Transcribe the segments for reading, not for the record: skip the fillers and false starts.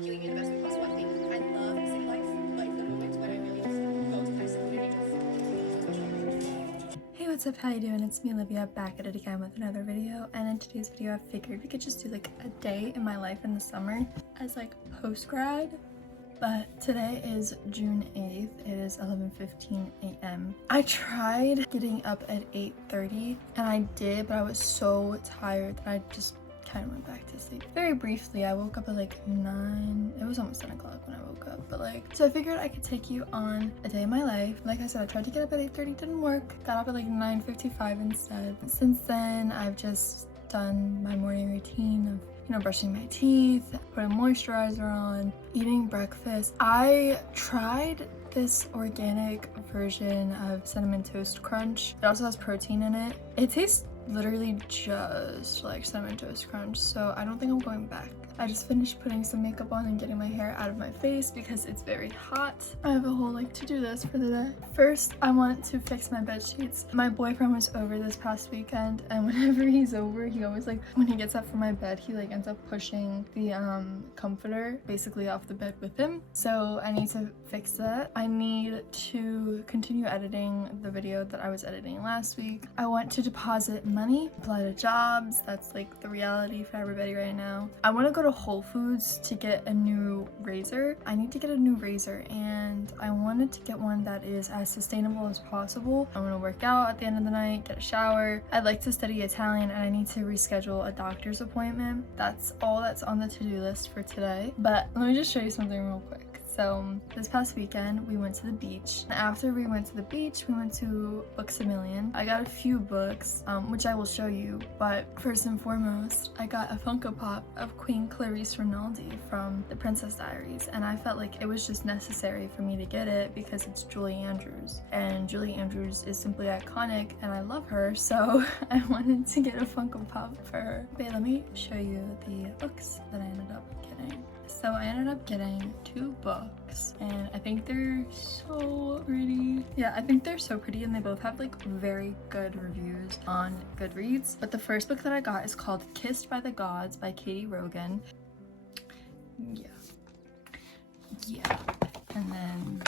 Healing in the best way possible. I think I love city life, but in the moment when I really just go to nice community, Hey, what's up? How you doing? It's me, Olivia, back at it again with another video. And in today's video, I figured we could just do like a day in my life in the summer as like post-grad. But today is June 8th. It is 11:15 a.m. I tried getting up at 8:30 and I did, but I was so tired that I just kind of went back to sleep. Very briefly, I woke up at like 9. It was almost 10 o'clock when I woke up, but like, so I figured I could take you on a day in my life. Like I said, I tried to get up at 8:30, didn't work. Got up at like 9:55 instead. Since then, I've just done my morning routine of, you know, brushing my teeth, putting moisturizer on, eating breakfast. I tried this organic version of Cinnamon Toast Crunch. It also has protein in it. It tastes literally just like Cinnamon Toast Crunch, so I don't think I'm going back. I just finished putting some makeup on and getting my hair out of my face because it's very hot. I have a whole like to-do list for the day. First, I want to fix my bed sheets. My boyfriend was over this past weekend, and whenever he's over, he always like, when he gets up from my bed, he like ends up pushing the comforter basically off the bed with him. So I need to fix that. I need to continue editing the video that I was editing last week. I want to deposit money, apply to jobs. That's like the reality for everybody right now. I want to go to Whole Foods to get a new razor. I need to get a new razor, and I wanted to get one that is as sustainable as possible. I want to work out at the end of the night, get a shower. I'd like to study Italian, and I need to reschedule a doctor's appointment. That's all that's on the to-do list for today. But let me just show you something real quick. So this past weekend, we went to the beach. After we went to the beach, we went to Books A Million. I got a few books, which I will show you. But first and foremost, I got a Funko Pop of Queen Clarice Rinaldi from The Princess Diaries. And I felt like it was just necessary for me to get it because it's Julie Andrews. And Julie Andrews is simply iconic, and I love her. So I wanted to get a Funko Pop for her. But let me show you the books that I ended up getting. So I ended up getting 2 books and I think they're so pretty. Yeah, I think they're so pretty and they both have like very good reviews on Goodreads. But the first book that I got is called Kissed by the Gods by Katie Rogan. Yeah. And then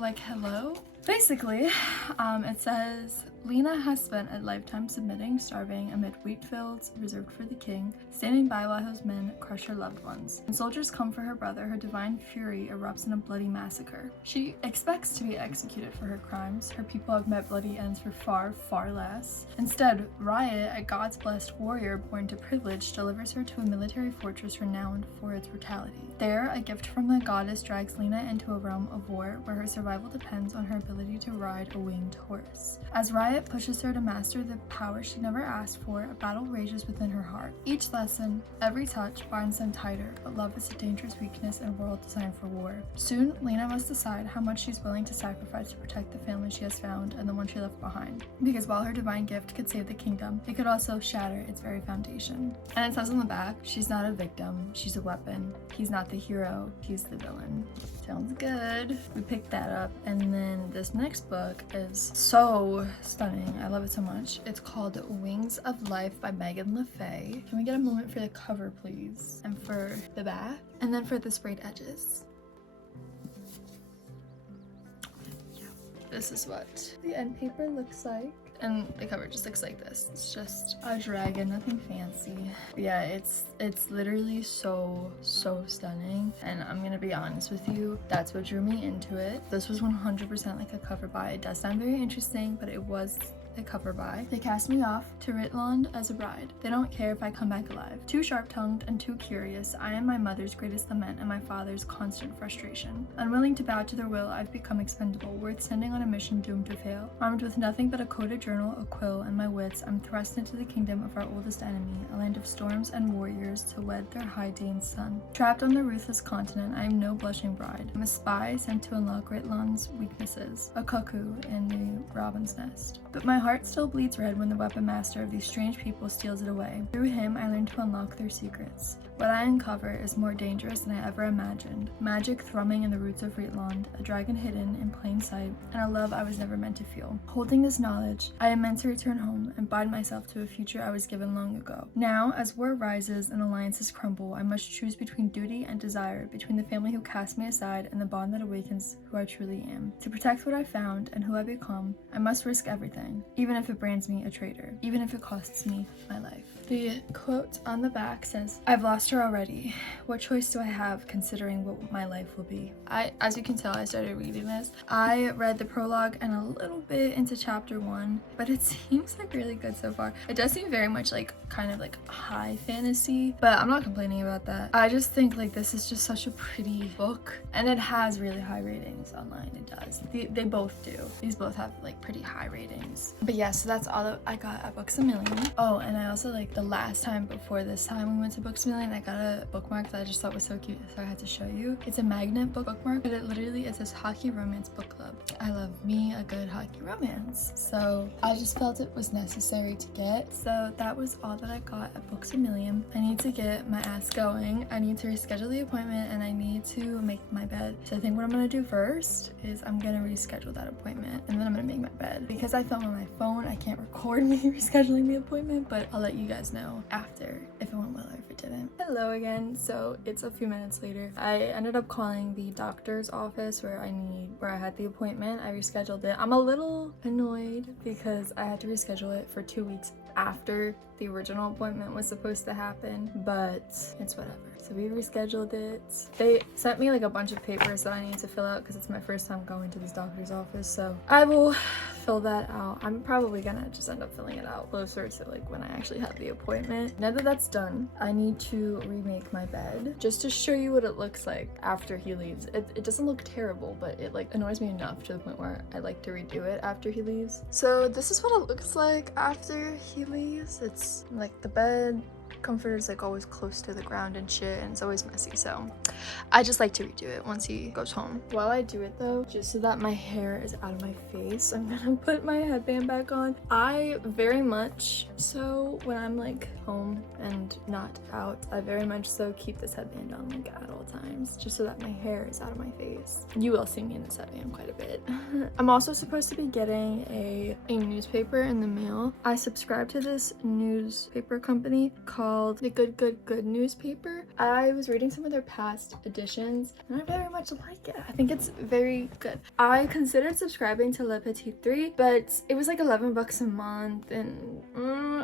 like hello. Basically, it says Lena has spent a lifetime submitting, starving amid wheat fields reserved for the king, standing by while his men crush her loved ones. When soldiers come for her brother, her divine fury erupts in a bloody massacre. She expects to be executed for her crimes. Her people have met bloody ends for far, far less. Instead, Riot, a God's blessed warrior born to privilege, delivers her to a military fortress renowned for its brutality. There, a gift from the goddess drags Lena into a realm of war where her survival depends on her ability to ride a winged horse. As Riot pushes her to master the power she never asked for, a battle rages within her heart. Each lesson, every touch, binds them tighter, but love is a dangerous weakness in a world designed for war. Soon, Lena must decide how much she's willing to sacrifice to protect the family she has found and the one she left behind. Because while her divine gift could save the kingdom, it could also shatter its very foundation. And it says on the back, she's not a victim, she's a weapon. He's not the hero, he's the villain. Sounds good. We picked that up, and then this next book is so stunning. I love it so much. It's called Wings of Life by Megan LaFay. Can we get a moment for the cover, please? And for the back, and then for the sprayed edges. Yeah. This is what the end paper looks like. And the cover just looks like this. It's just a dragon, nothing fancy. But yeah, it's literally so stunning. And I'm gonna be honest with you, that's what drew me into it. This was 100% like a cover buy. It does sound very interesting, but it was a cover buy. They cast me off to Ritland as a bride. They don't care if I come back alive. Too sharp-tongued and too curious, I am my mother's greatest lament and my father's constant frustration. Unwilling to bow to their will, I've become expendable, worth sending on a mission doomed to fail. Armed with nothing but a coded journal, a quill, and my wits, I'm thrust into the kingdom of our oldest enemy, a land of storms and warriors to wed their High Dane's son. Trapped on the ruthless continent, I am no blushing bride. I'm a spy sent to unlock Ritland's weaknesses, a cuckoo in the robin's nest. But my heart still bleeds red when the weapon master of these strange people steals it away. Through him, I learn to unlock their secrets. What I uncover is more dangerous than I ever imagined. Magic thrumming in the roots of Ritland, a dragon hidden in plain sight, and a love I was never meant to feel. Holding this knowledge, I am meant to return home and bind myself to a future I was given long ago. Now, as war rises and alliances crumble, I must choose between duty and desire, between the family who cast me aside and the bond that awakens who I truly am. To protect what I found and who I become, I must risk everything, even if it brands me a traitor, even if it costs me my life. The quote on the back says, I've lost her already. What choice do I have considering what my life will be? As you can tell, I started reading this. I read the prologue and a little bit into chapter 1, but it seems like really good so far. It does seem very much like kind of like high fantasy, but I'm not complaining about that. I just think like this is just such a pretty book, and it has really high ratings online. It does. They both do. These both have like pretty high ratings. But yeah, so that's all that I got at Books A Million. Oh, and I also like the last time before this time we went to Books A Million, I got a bookmark that I just thought was so cute, so I had to show you. It's a magnet bookmark, but it says Hockey Romance Book Club. I love me a good hockey romance, so I just felt it was necessary to get. So that was all that I got at Books A Million. I need to get my ass going. I need to reschedule the appointment and I need to make my bed. So I think what I'm gonna do first is I'm gonna reschedule that appointment and then I'm gonna make my bed. Because I film on my phone, I can't record me rescheduling the appointment, but I'll let you guys know after if it went well or if it didn't. Hello again. So it's a few minutes later. I ended up calling the doctor's office where I had the appointment. I rescheduled it. I'm a little annoyed because I had to reschedule it for 2 weeks after the original appointment was supposed to happen, but it's whatever. So we rescheduled it. They sent me like a bunch of papers that I need to fill out because it's my first time going to this doctor's office, so I will fill that out. I'm probably gonna just end up filling it out closer to like when I actually have the appointment. Now that that's done, I need to remake my bed just to show you what it looks like after he leaves. It doesn't look terrible, but it like annoys me enough to the point where I like to redo it after he leaves. So this is what it looks like after he leaves. It's like the bed comforter's like always close to the ground and shit, and it's always messy, so I just like to redo it once he goes home. While I do it though, just so that my hair is out of my face, I'm gonna put my headband back on. I very much so, when I'm like home and not out, I very much so keep this headband on like at all times, just so that my hair is out of my face. You will see me in this headband quite a bit. I'm also supposed to be getting a newspaper in the mail. I subscribe to this newspaper company called the Good newspaper. I was reading some of their past editions and I very much like it. I think it's very good. I considered subscribing to Le Petit 3, but it was like 11 bucks a month, and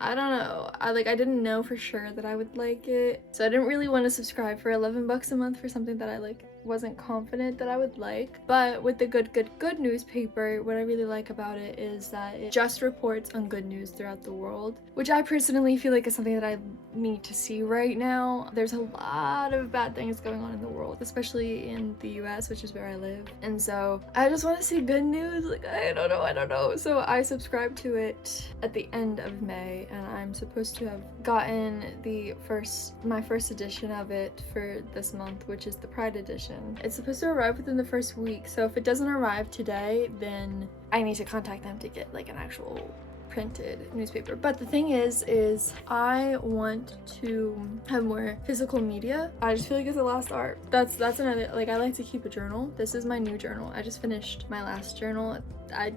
I don't know. I didn't know for sure that I would like it, so I didn't really want to subscribe for 11 bucks a month for something that I like wasn't confident that I would like. But with the Good newspaper, what I really like about it is that it just reports on good news throughout the world, which I personally feel like is something that I need to see right now. There's a lot of bad things going on in the world, especially in the US, which is where I live, and so I just want to see good news. Like, I don't know. So I subscribed to it at the end of May, and I'm supposed to have gotten my first edition of it for this month, which is the Pride edition. It's supposed to arrive within the first week, so if it doesn't arrive today, then I need to contact them to get like an actual printed newspaper. But the thing is I want to have more physical media. I just feel like it's a lost art. That's another, like, I like to keep a journal. This is my new journal. I just finished my last journal. I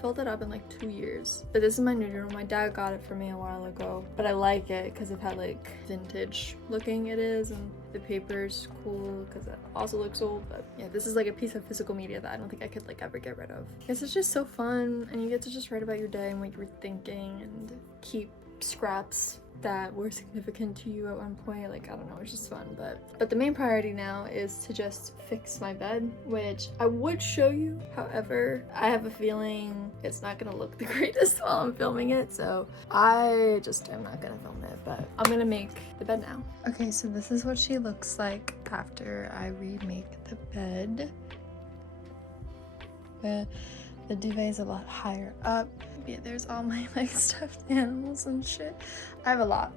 filled it up in like 2 years, but this is my new journal. My dad got it for me a while ago, but I like it because of how like vintage looking it is, and the paper's cool because it also looks old. But yeah, this is like a piece of physical media that I don't think I could like ever get rid of. It's just so fun, and you get to just write about your day and what you were thinking and keep scraps that were significant to you at one point. Like, I don't know, it's just fun. But the main priority now is to just fix my bed, which I would show you. However, I have a feeling it's not gonna look the greatest while I'm filming it, so I just am not gonna film it. But I'm gonna make the bed now. Okay, so this is what she looks like after I remake the bed. The duvet is a lot higher up. Yeah, there's all my like stuffed animals and shit. I have a lot.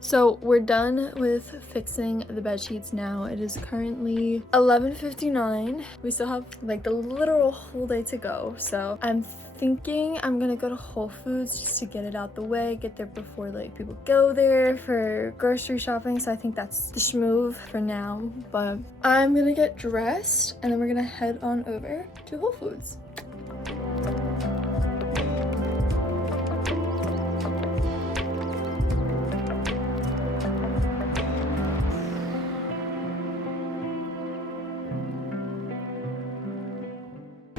So we're done with fixing the bed sheets now. It is currently 11:59. We still have like the literal whole day to go. So I'm thinking I'm gonna go to Whole Foods just to get it out the way, get there before like people go there for grocery shopping. So I think that's the schmove for now. But I'm gonna get dressed and then we're gonna head on over to Whole Foods.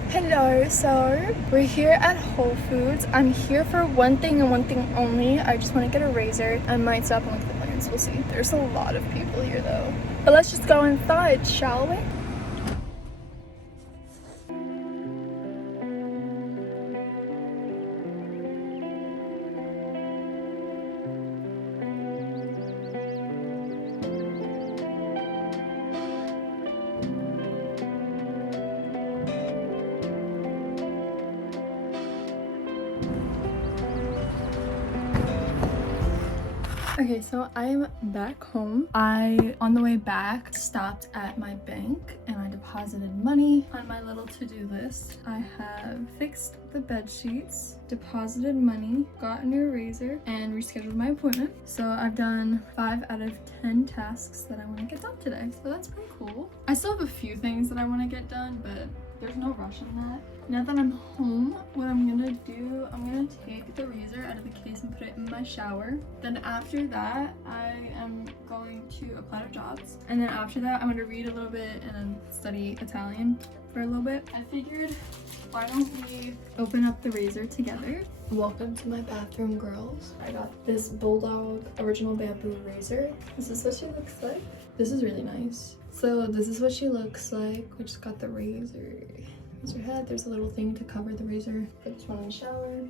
Hello, so we're here at Whole Foods. I'm here for one thing and one thing only. I just want to get a razor. I might stop and look at the plants, we'll see. There's a lot of people here though. But let's just go inside, shall we? Okay, so I'm back home. On the way back, stopped at my bank and I deposited money on my little to-do list. I have fixed the bed sheets, deposited money, got a new razor, and rescheduled my appointment. So I've done 5 out of 10 tasks that I want to get done today. So that's pretty cool. I still have a few things that I want to get done, but there's no rush in that. Now that I'm home, what I'm gonna do, I'm gonna take the razor out of the case and put it in my shower. Then after that, I am going to apply to jobs. And then after that, I'm gonna read a little bit and then study Italian for a little bit. I figured, why don't we open up the razor together? Welcome to my bathroom, girls. I got this Bulldog original bamboo razor. This is what she looks like. This is really nice. So this is what she looks like. We just got the razor. Here's her head. There's a little thing to cover the razor. Put this one in the shower.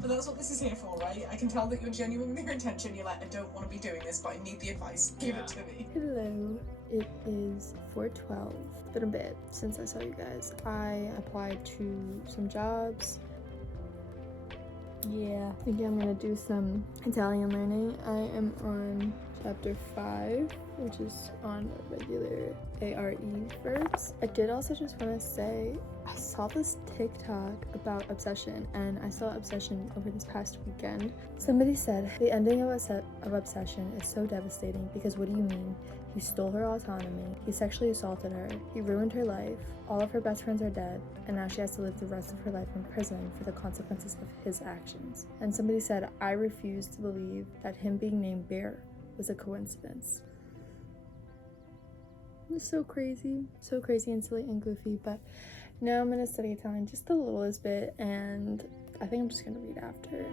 But that's what this is here for, right? I can tell that you're genuine with your intention. You're like, I don't want to be doing this, but I need the advice. Give it to me. Hello, it is 4:12. It's been a bit since I saw you guys. I applied to some jobs. Yeah, I think I'm gonna do some Italian learning. I am on chapter 5, which is on regular ARE verbs. I did also just want to say, I saw this TikTok about obsession, and I saw obsession over this past weekend. Somebody said, the ending of obsession is so devastating because what do you mean? He stole her autonomy, he sexually assaulted her, he ruined her life, all of her best friends are dead, and now she has to live the rest of her life in prison for the consequences of his actions. And somebody said, I refuse to believe that him being named Bear was a coincidence. It's so crazy and silly and goofy, but now I'm gonna study Italian just the littlest bit, and I think I'm just gonna read after.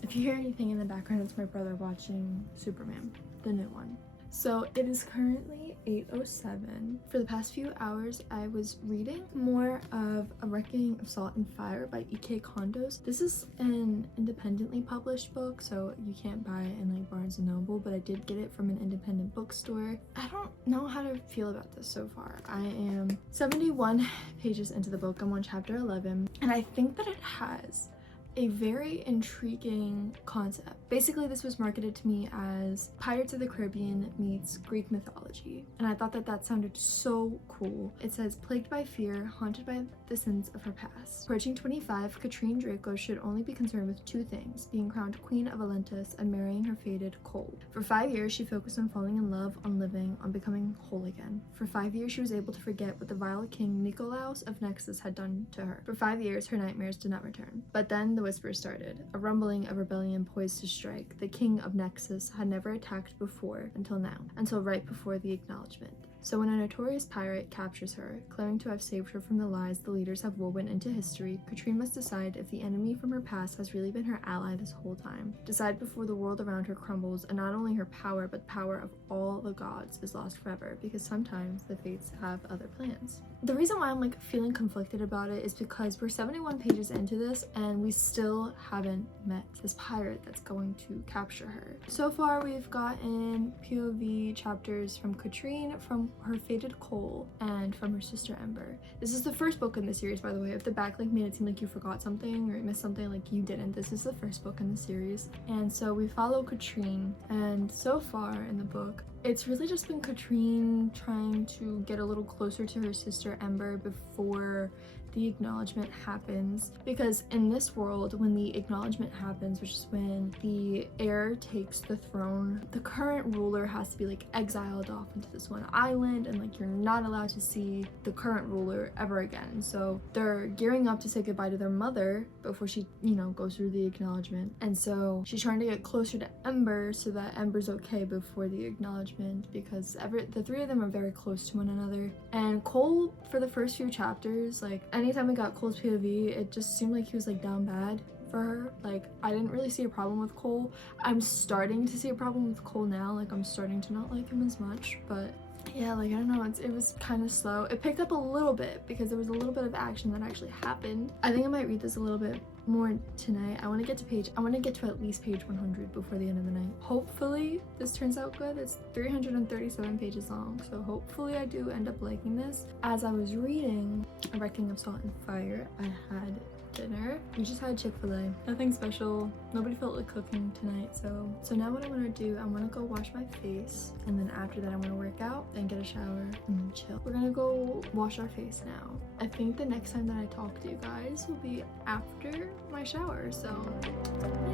If you hear anything in the background, it's my brother watching Superman, the new one. So it is currently 8:07. For the past few hours, I was reading more of A Reckoning of Salt and Fire by E.K. Kondos. This is an independently published book, so you can't buy it in like Barnes & Noble, but I did get it from an independent bookstore. I don't know how to feel about this so far. I am 71 pages into the book. I'm on chapter 11, and I think that it has a very intriguing concept. Basically, this was marketed to me as Pirates of the Caribbean meets Greek mythology, and I thought that that sounded so cool. It says, plagued by fear, haunted by the sins of her past. Approaching 25, Katrine Draco should only be concerned with two things, being crowned Queen of Atlantis and marrying her fated Cole. For 5 years, she focused on falling in love, on living, on becoming whole again. For 5 years, she was able to forget what the vile king Nikolaos of Nexus had done to her. For 5 years, her nightmares did not return. But then the whispers started, a rumbling of rebellion poised to strike. The king of Nexus had never attacked before until now, until right before the acknowledgement. So when a notorious pirate captures her, claiming to have saved her from the lies the leaders have woven into history, Katrine must decide if the enemy from her past has really been her ally this whole time. Decide before the world around her crumbles, and not only her power, but the power of all the gods is lost forever, because sometimes the fates have other plans. The reason why I'm like feeling conflicted about it is because we're 71 pages into this and we still haven't met this pirate that's going to capture her. So far we've gotten POV chapters from Katrine, from her fated Cole, and from her sister Ember. This is the first book in the series, by the way. If the backlink made it seem like you forgot something or missed something, like you didn't. This is the first book in the series. And so we follow Katrine, and so far in the book, it's really just been Katrine trying to get a little closer to her sister Ember before the acknowledgement happens, because in this world, when the acknowledgement happens, which is when the heir takes the throne, the current ruler has to be like exiled off into this one island, and like you're not allowed to see the current ruler ever again. So they're gearing up to say goodbye to their mother before she, you know, goes through the acknowledgement, and so she's trying to get closer to Ember so that Ember's okay before the acknowledgement, because the three of them are very close to one another. And Cole, for the first few chapters, like, anytime we got Cole's POV, it just seemed like he was like down bad for her. Like, I didn't really see a problem with Cole. I'm starting to see a problem with Cole now. Like, I'm starting to not like him as much, but yeah, like, I don't know, it was kind of slow. It picked up a little bit because there was a little bit of action that actually happened. I think I might read this a little bit more tonight. I want to get to at least page 100 before the end of the night. Hopefully this turns out good. It's 337 pages long, so hopefully I do end up liking this. As I was reading A Reckoning of Salt and Fire, I had dinner. We just had Chick-fil-A. Nothing special. Nobody felt like cooking tonight, so now what I want to do, I want to go wash my face, and then after that I want to work out and get a shower and then chill. We're gonna go wash our face now. I think the next time that I talk to you guys will be after my shower, so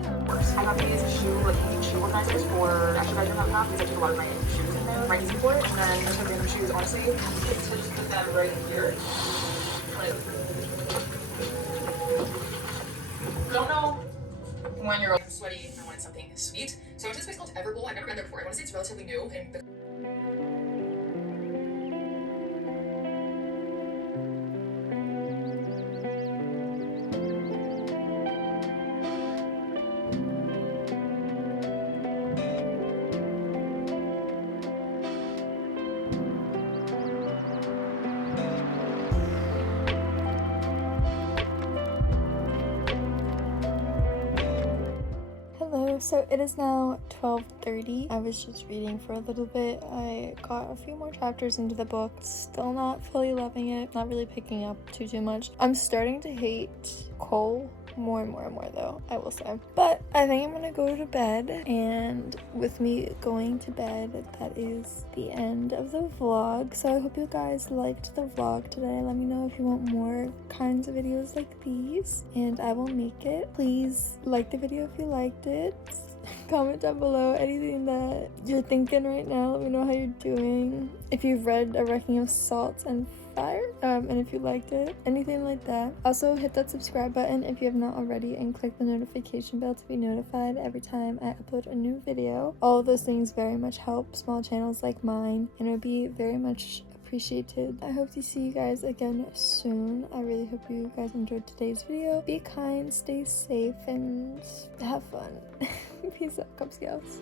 yeah. I got these shoe organizers for extra bedroom up top because I keep a lot of my shoes in there, right easy for it. And then some random shoes, honestly, it's to just put them right here. Like, don't know when you're sweaty. I wanted something sweet, so I went to this place called Everbowl. I've never been there before. I want to say it's relatively new and Hello, so it is now 12:30. I was just reading for a little bit. I got a few more chapters into the book. Still not fully loving it. Not really picking up too much. I'm starting to hate Cole more and more though, I will say. But I think I'm gonna go to bed, and with me going to bed, that is the end of the vlog. So I hope you guys liked the vlog today. Let me know if you want more kinds of videos like these, and I will make it. Please like the video if you liked it. Comment down below anything that you're thinking right now. Let me know how you're doing. If you've read A Reckoning of Salt and Fire, and if you liked it, anything like that. Also hit that subscribe button if you have not already, and click the notification bell to be notified every time I upload a new video. All of those things very much help small channels like mine, and it would be very much appreciated. I hope to see you guys again soon. I really hope you guys enjoyed today's video. Be kind, stay safe, and have fun. Peace out, Cub Scouts.